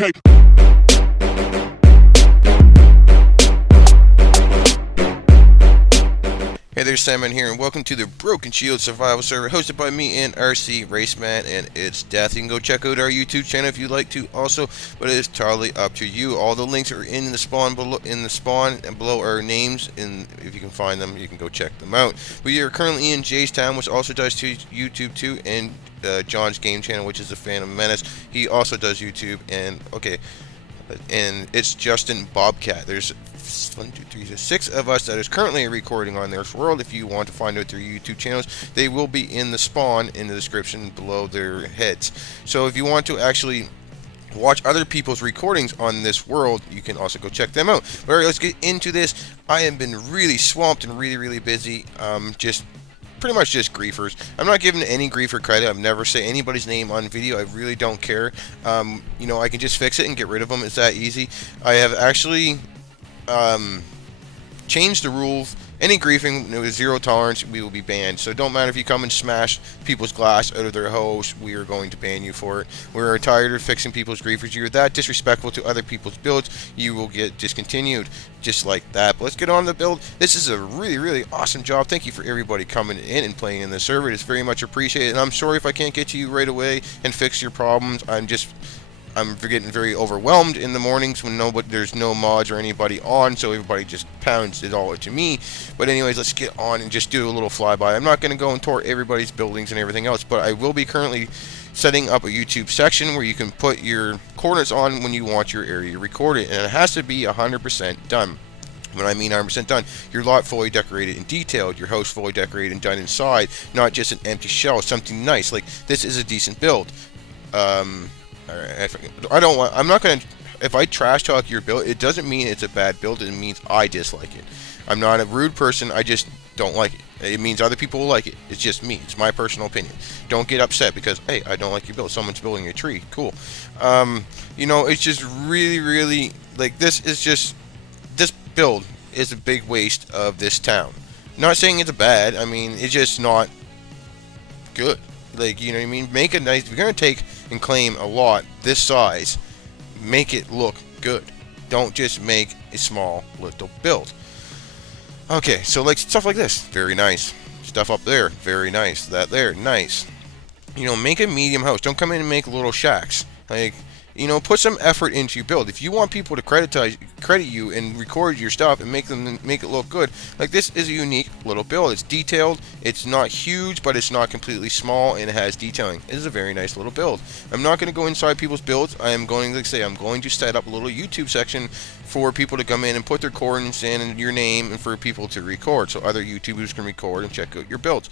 Okay. Hey there, Simon here, and welcome to the Brokenshield Survival Server, hosted by me and RC Raceman, and it's Death. You can go check out our YouTube channel if you'd like to, also, but it is totally up to you. All the links are in the spawn below, and below our names, and if you can find them, you can go check them out. We are currently in Jayztwocents, which also does YouTube too, and John's game channel, which is the Phantom Menace. He also does YouTube, and it's Justin Bobcat. There's 6 of us that is currently recording on their world. If you want to find out their YouTube channels, they will be in the spawn in the description below their heads. So if you want to actually watch other people's recordings on this world, you can also go check them out. But alright, let's get into this. I have been really swamped and really busy. Just pretty much just griefers. I'm not giving any griefer credit. I've never say anybody's name on video. I really don't care. You know, I can just fix it and get rid of them. It's that easy. I have actually changed the rules. Any griefing with 0 tolerance, we will be banned. So it don't matter if you come and smash people's glass out of their hose, we are going to ban you for it. We're tired of fixing people's griefers. You're that disrespectful to other people's builds, you will get discontinued. Just like that. But let's get on the build. This is a really awesome job. Thank you for everybody coming in and playing in the server. It's very much appreciated. And I'm sorry if I can't get to you right away and fix your problems. I'm getting very overwhelmed in the mornings when there's no mods or anybody on, so everybody just pounds it all to me. But anyways, let's get on and just do a little flyby. I'm not going to go and tour everybody's buildings and everything else, but I will be currently setting up a YouTube section where you can put your coordinates on when you want your area recorded, and it has to be 100% done. When I mean 100% done, your lot fully decorated and detailed, your house fully decorated and done inside, not just an empty shell, something nice. Like, this is a decent build. I'm not going to, if I trash talk your build, it doesn't mean it's a bad build, it means I dislike it. I'm not a rude person, I just don't like it. It means other people will like it. It's just me. It's my personal opinion. Don't get upset because, hey, I don't like your build. Someone's building a tree. Cool. You know, it's just really, like, this build is a big waste of this town. Not saying it's bad, I mean, it's just not good. Like, you know what I mean? Make it nice. If you're going to take and claim a lot this size, make it look good. Don't just make a small little build. Okay, so like stuff like this, very nice. Stuff up there, very nice. That there, nice. You know, make a medium house. Don't come in and make little shacks. Like, you know, put some effort into your build. If you want people to credit you and record your stuff and make it look good, like, this is a unique little build. It's detailed. It's not huge, but it's not completely small, and it has detailing. It is a very nice little build. I'm not going to go inside people's builds. I'm going to set up a little YouTube section for people to come in and put their coordinates in and your name, and for people to record, so other YouTubers can record and check out your builds.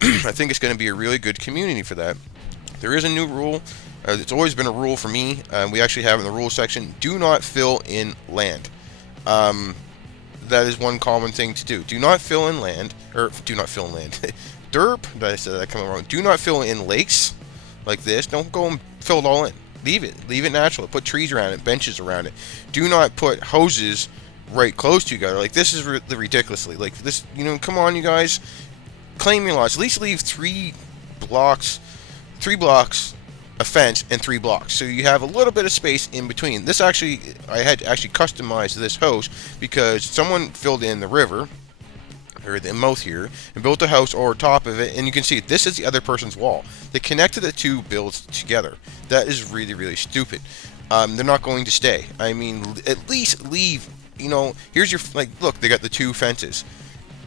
I think it's going to be a really good community for that. There is a new rule. It's always been a rule for me. We actually have in the rules section, do not fill in land. That is one common thing to do. Do not fill in land, or do not fill in land. Derp, did I say that coming wrong? Do not fill in lakes like this. Don't go and fill it all in. Leave it natural. Put trees around it, benches around it. Do not put houses right close to each other. Like, this is ridiculously, like, this, you know, come on, you guys, claim your lots. At least leave 3 blocks a fence and 3 blocks, so you have a little bit of space in between. This actually, I had to actually customize this house because someone filled in the river, or the mouth here, and built a house over top of it, and you can see this is the other person's wall. They connected the 2 builds together. That is really stupid. They're not going to stay. I mean, at least leave, you know, here's your, like, look, they got the 2 fences.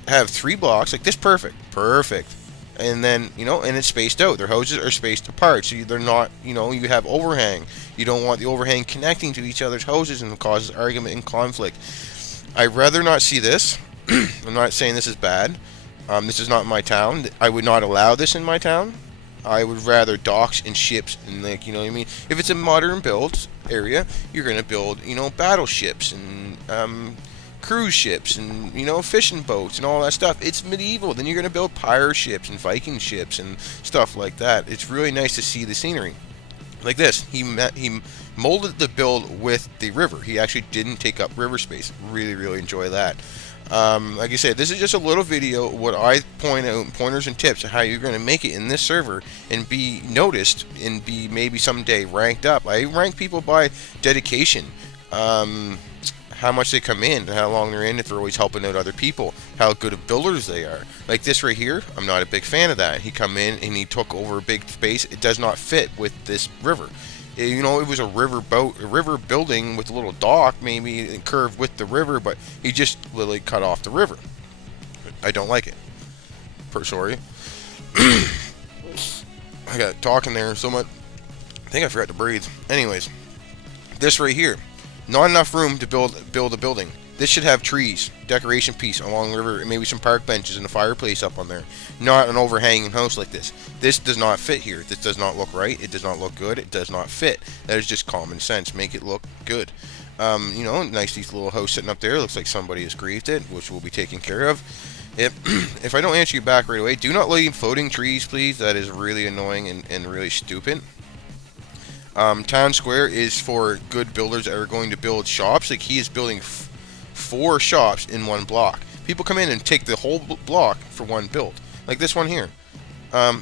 Have 3 blocks, like this, perfect. And then, you know, and it's spaced out. Their houses are spaced apart, so they're not, you know, you have overhang. You don't want the overhang connecting to each other's houses and causes argument and conflict. I'd rather not see this. I'm not saying this is bad. This is not my town. I would not allow this in my town. I would rather docks and ships and, like, you know what I mean? If it's a modern build area, you're going to build, you know, battleships and cruise ships and, you know, fishing boats and all that stuff. It's medieval. Then you're going to build pirate ships and Viking ships and stuff like that. It's really nice to see the scenery. Like this, he molded the build with the river. He actually didn't take up river space. Really enjoy that. Like I said, this is just a little video what I point out, pointers and tips of how you're going to make it in this server and be noticed and be maybe someday ranked up. I rank people by dedication, how much they come in, how long they're in, if they're always helping out other people, how good of builders they are. Like this right here, I'm not a big fan of that. He come in and he took over a big space. It does not fit with this river. You know, it was a river boat, a river building with a little dock, maybe curved with the river, but he just literally cut off the river. I don't like it. Sorry. I got talking there so much. I think I forgot to breathe. Anyways, this right here, not enough room to build a building. This should have trees, decoration piece along the river, and maybe some park benches and a fireplace up on there. Not an overhanging house like this. This does not fit here. This does not look right. It does not look good. It does not fit. That is just common sense. Make it look good. You know, nice these little house sitting up there. Looks like somebody has grieved it, which will be taken care of. If I don't answer you back right away, do not leave floating trees, please. That is really annoying and really stupid. Town Square is for good builders that are going to build shops. Like he is building 4 shops in one block. People come in and take the whole block for one build. Like this one here.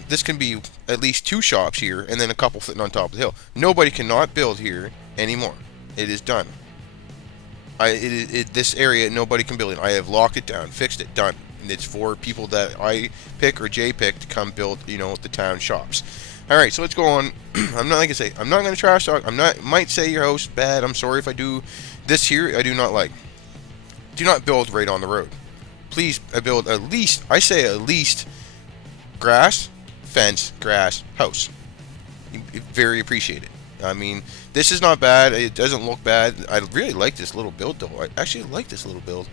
This can be at least 2 shops here and then a couple sitting on top of the hill. Nobody cannot build here anymore. It is done. This area, nobody can build in. I have locked it down, fixed it, done. And it's for people that I pick or Jay pick to come build, you know, the town shops. Alright, so let's go on. I'm not, like I say, I'm not going to trash talk. Might say your house bad. I'm sorry if I do. This here, I do not like. Do not build right on the road. Please build at least, I say at least, grass, fence, grass, house. Very appreciated. I mean, this is not bad. It doesn't look bad. I really like this little build, though. I actually like this little build.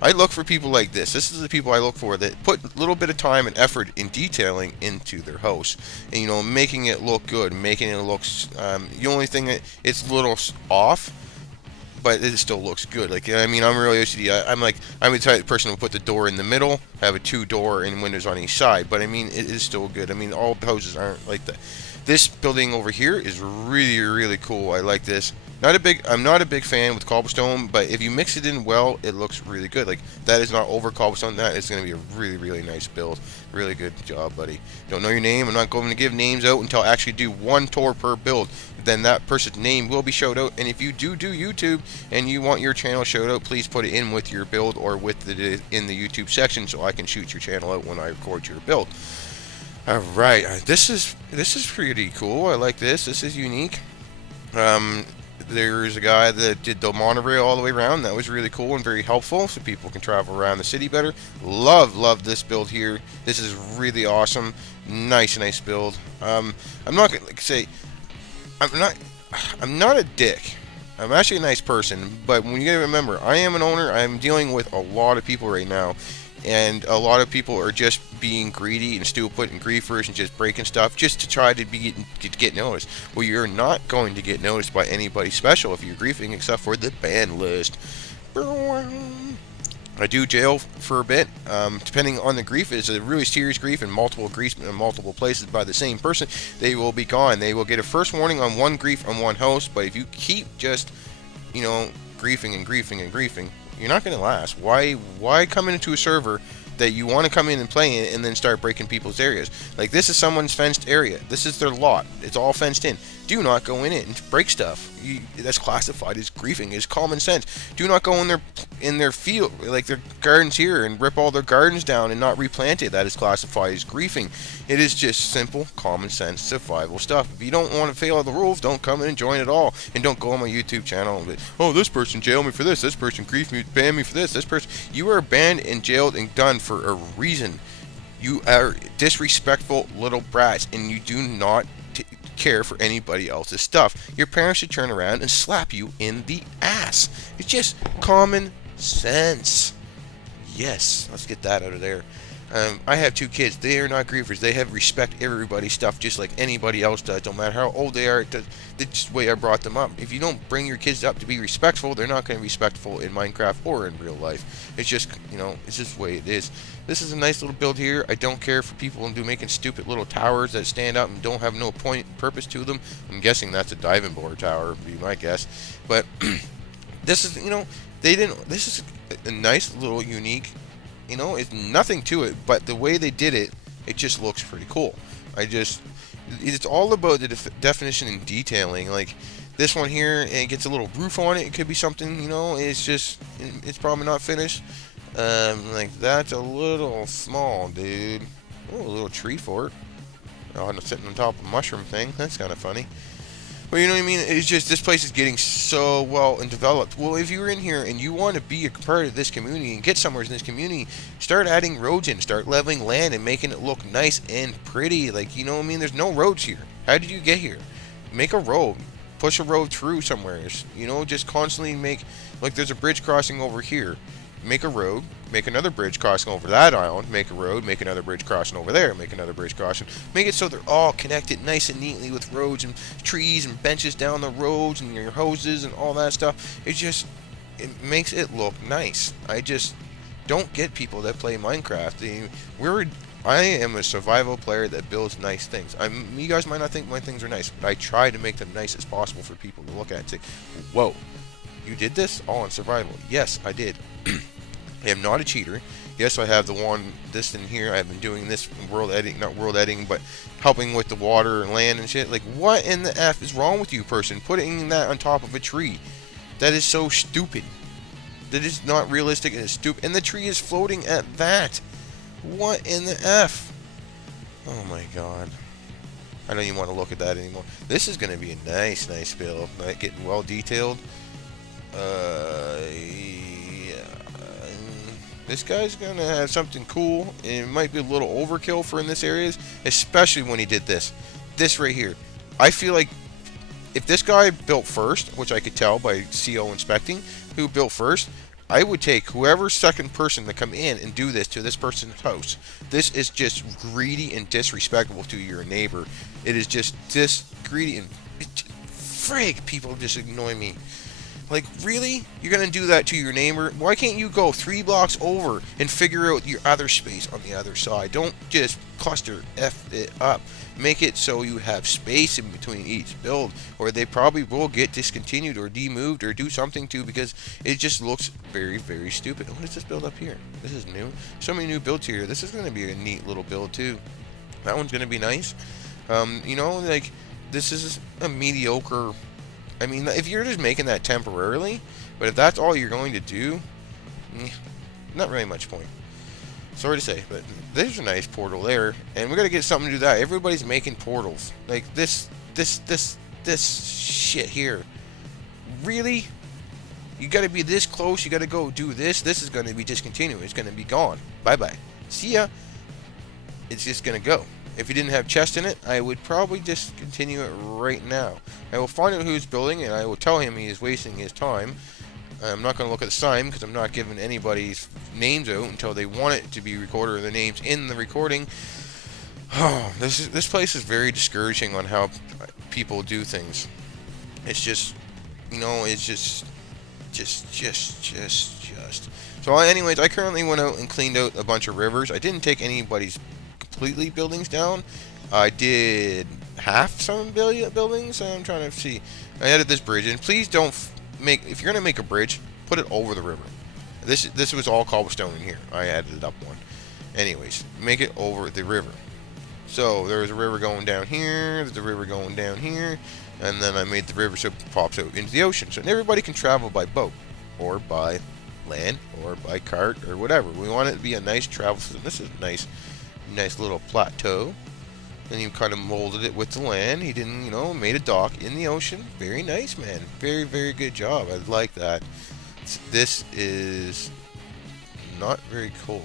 I look for people like this. This is the people I look for that put a little bit of time and effort in detailing into their house. And, you know, making it look good, making it look, the only thing that it's a little off, but it still looks good. Like, I mean, I'm really OCD. I'm the type of person who put the door in the middle, have a 2-door and windows on each side. But I mean, it is still good. I mean, all houses aren't like that. This building over here is really, really cool. I like this. I'm not a big fan with cobblestone, but if you mix it in well, it looks really good. Like, that is not over cobblestone. That is going to be a really, really nice build. Really good job, buddy. Don't know your name. I'm not going to give names out until I actually do 1 tour per build. Then that person's name will be showed out. And if you do YouTube and you want your channel showed out, please put it in with your build or with in the YouTube section so I can shoot your channel out when I record your build. All right, this is pretty cool. I like this. This is unique. There's a guy that did the monorail all the way around. That was really cool and very helpful, so people can travel around the city better. Love this build here. This is really awesome. Nice build. I'm not gonna say I'm not a dick. I'm actually a nice person, but when you gotta remember, I am an owner. I'm dealing with a lot of people right now, and a lot of people are just being greedy and stupid and griefers and just breaking stuff just to try to get noticed. Well, you're not going to get noticed by anybody special if you're griefing, except for the ban list. I do jail for a bit, depending on the grief. It's a really serious grief and multiple griefs in multiple places by the same person. They will be gone. They will get a first warning on 1 grief on 1 host, but if you keep just, you know, griefing and griefing, you're not going to last. Why come into a server that you want to come in and play in and then start breaking people's areas? Like, this is someone's fenced area. This is their lot. It's all fenced in. Do not go in it and break stuff. That's classified as griefing. It's common sense. Do not go in their field, like their gardens here, and rip all their gardens down and not replant it. That is classified as griefing. It is just simple, common sense, survival stuff. If you don't want to fail the rules, don't come in and join at all. And don't go on my YouTube channel and be, oh, this person jailed me for this. This person griefed me, banned me for this. This person. You are banned and jailed and done for a reason. You are disrespectful little brats, and you do not care for anybody else's stuff. Your parents should turn around and slap you in the ass. It's just common sense. Yes, let's get that out of there. I have 2 kids. They are not griefers. They have respect everybody's stuff just like anybody else does. Don't matter how old they are. That's just the way I brought them up. If you don't bring your kids up to be respectful, they're not going to be respectful in Minecraft or in real life. It's just, you know, it's just the way it is. This is a nice little build here. I don't care for people who do making stupid little towers that stand up and don't have no point purpose to them. I'm guessing that's a diving board tower, would be my guess. But This is, they didn't. This is a nice little unique. It's nothing to it, but the way they did it, it just looks pretty cool. It's all about the definition and detailing. Like this one here, it gets a little roof on it. It could be something, it's probably not finished. Like that's a little small, dude. Oh, a little tree fort. Oh, I'm sitting on top of a mushroom thing. That's kind of funny. But you know what I mean? It's just this place is getting so well and developed. Well, if you're in here and you want to be a part of this community and get somewhere in this community, start adding roads in, start leveling land and making it look nice and pretty. Like, you know what I mean? There's no roads here. How did you get here? Make a road. Push a road through somewhere. Just constantly make, like there's a bridge crossing over here. Make a road, make another bridge crossing over that island, make a road, make another bridge crossing over there, make another bridge crossing. Make it so they're all connected nice and neatly with roads and trees and benches down the roads and your hoses and all that stuff. It makes it look nice. I just don't get people that play Minecraft. I am a survival player that builds nice things. You guys might not think my things are nice, but I try to make them nice as possible for people to look at and say, whoa, you did this all in survival? Yes, I did. I am not a cheater. Yes, I have this in here. I've been doing this not world editing, but helping with the water and land and shit. Like, what in the F is wrong with you, person? Putting that on top of a tree. That is so stupid. That is not realistic and it's stupid. And the tree is floating at that. What in the F? Oh my god. I don't even want to look at that anymore. This is going to be a nice build. Like, getting well detailed. This guy's gonna have something cool. It might be a little overkill for in this areas, especially when he did this. This right here. I feel like if this guy built first, which I could tell by CO inspecting who built first, I would take whoever's second person to come in and do this to this person's house. This is just greedy and disrespectful to your neighbor. It is just this greedy and frig, people just annoy me. Like, really? You're going to do that to your neighbor? Why can't you go 3 blocks over and figure out your other space on the other side? Don't just cluster F it up. Make it so you have space in between each build, or they probably will get discontinued or demoved or do something to, because it just looks very, very stupid. What is this build up here? This is new. So many new builds here. This is going to be a neat little build, too. That one's going to be nice. This is a mediocre... I mean, if you're just making that temporarily, but if that's all you're going to do, not really much point. Sorry to say, but there's a nice portal there, and we gotta get something to do that. Everybody's making portals. Like, this shit here. Really? You gotta be this close, you gotta go do this. This is gonna be discontinued. It's gonna be gone. Bye-bye. See ya. It's just gonna go. If you didn't have chest in it, I would probably just continue it right now. I will find out who's building, and I will tell him he is wasting his time. I'm not going to look at the sign, because I'm not giving anybody's names out until they want it to be recorded, or their names in the recording. Oh, this place is very discouraging on how people do things. It's just, it's just. So anyways, I currently went out and cleaned out a bunch of rivers. I didn't take anybody's completely buildings down. I did half some buildings. I'm trying to see. I added this bridge, and please don't if you're gonna make a bridge, put it over the river. This was all cobblestone in here. I added it up one. Anyways, make it over the river. So there's a river going down here. There's a river going down here, and then I made the river so it pops out into the ocean, so everybody can travel by boat or by land or by cart or whatever. We want it to be a nice travel system. This is nice little plateau. Then you kind of molded it with the land. He didn't, made a dock in the ocean. Very nice, man. Very, very good job. I like that. This is not very cool.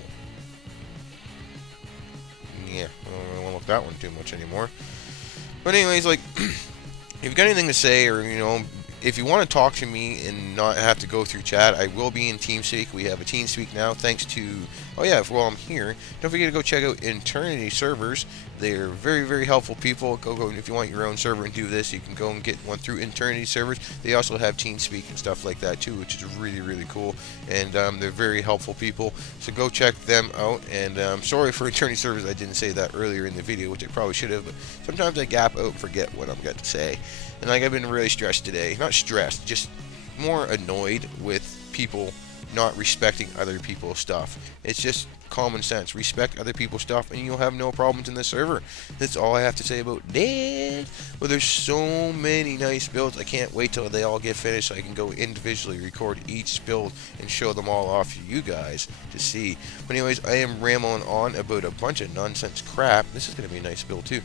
Yeah, I don't want to look at that one too much anymore. But anyways, like, if you've got anything to say, or, if you want to talk to me and not have to go through chat, I will be in TeamSpeak. We have a TeamSpeak now, thanks to... Oh yeah, while I'm here, don't forget to go check out Eternity servers. They're very, very helpful people. Go, if you want your own server and do this, you can go and get one through Eternity servers. They also have TeamSpeak and stuff like that too, which is really, really cool. And they're very helpful people, so go check them out. And sorry for Eternity servers, I didn't say that earlier in the video, which I probably should have, but sometimes I gap out and forget what I'm got to say. And like, I've been really stressed today. Not stressed, just more annoyed with people not respecting other people's stuff. It's just common sense. Respect other people's stuff and you'll have no problems in the server. That's all I have to say about that. Well, there's so many nice builds. I can't wait till they all get finished so I can go individually record each build and show them all off to you guys to see. But anyways, I am rambling on about a bunch of nonsense crap. This is going to be a nice build too.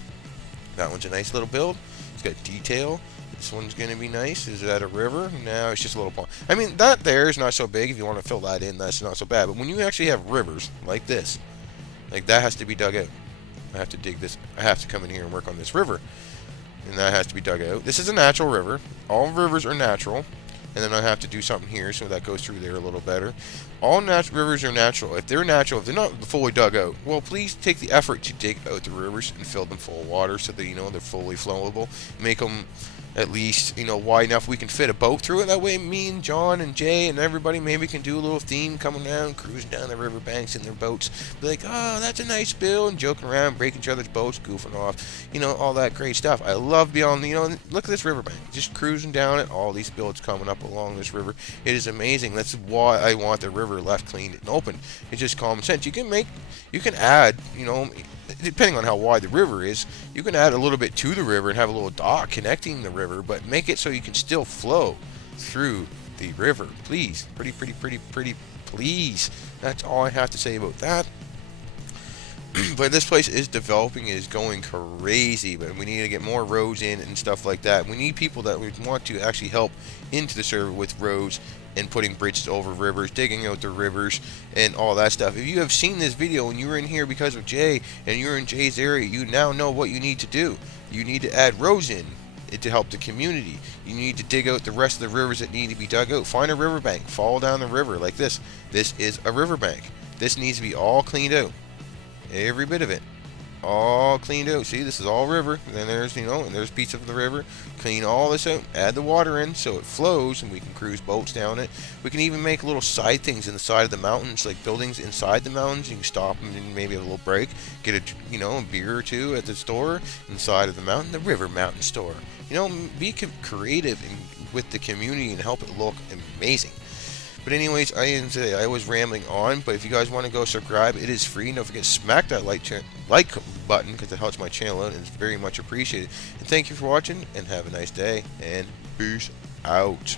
That one's a nice little build. It's got detail. This one's going to be nice. Is that a river? No, it's just a little pond. I mean, that there is not so big. If you want to fill that in, that's not so bad. But when you actually have rivers like this, like that has to be dug out. I have to dig this. I have to come in here and work on this river. And that has to be dug out. This is a natural river. All rivers are natural. And then I have to do something here so that goes through there a little better. All rivers are natural. If they're natural, if they're not fully dug out, well, please take the effort to dig out the rivers and fill them full of water so that, you know, they're fully flowable. Make them at least, you know, wide enough we can fit a boat through it. That way me and John and Jay and everybody maybe can do a little theme coming down, cruising down the riverbanks in their boats. Be like, oh, that's a nice build, and joking around, breaking each other's boats, goofing off, you know, all that great stuff. I love beyond, you know, look at this riverbank. Just cruising down it, all these builds coming up along this river. It is amazing. That's why I want the river left clean and open. It's just common sense. You can add, you know, depending on how wide the river is, you can add a little bit to the river and have a little dock connecting the river, but make it so you can still flow through the river. Please. Pretty, please. That's all I have to say about that. But this place is developing, it is going crazy, but we need to get more roads in and stuff like that. We need people that would want to actually help into the server with roads and putting bridges over rivers, digging out the rivers, and all that stuff. If you have seen this video and you were in here because of Jay, and you're in Jay's area, you now know what you need to do. You need to add roads in to help the community. You need to dig out the rest of the rivers that need to be dug out. Find a riverbank, follow down the river like this. This is a riverbank. This needs to be all cleaned out. Every bit of it. All cleaned out. See, this is all river. And then there's, you know, and there's a piece of the river. Clean all this out. Add the water in so it flows and we can cruise boats down it. We can even make little side things in the side of the mountains, like buildings inside the mountains. You can stop them and maybe have a little break. Get a, you know, a beer or two at the store inside of the mountain, the River Mountain store. You know, be creative with the community and help it look amazing. But anyways, I was rambling on, but if you guys want to go subscribe, it is free. Don't forget to smack that like button because it helps my channel out and it's very much appreciated. And thank you for watching and have a nice day and peace out.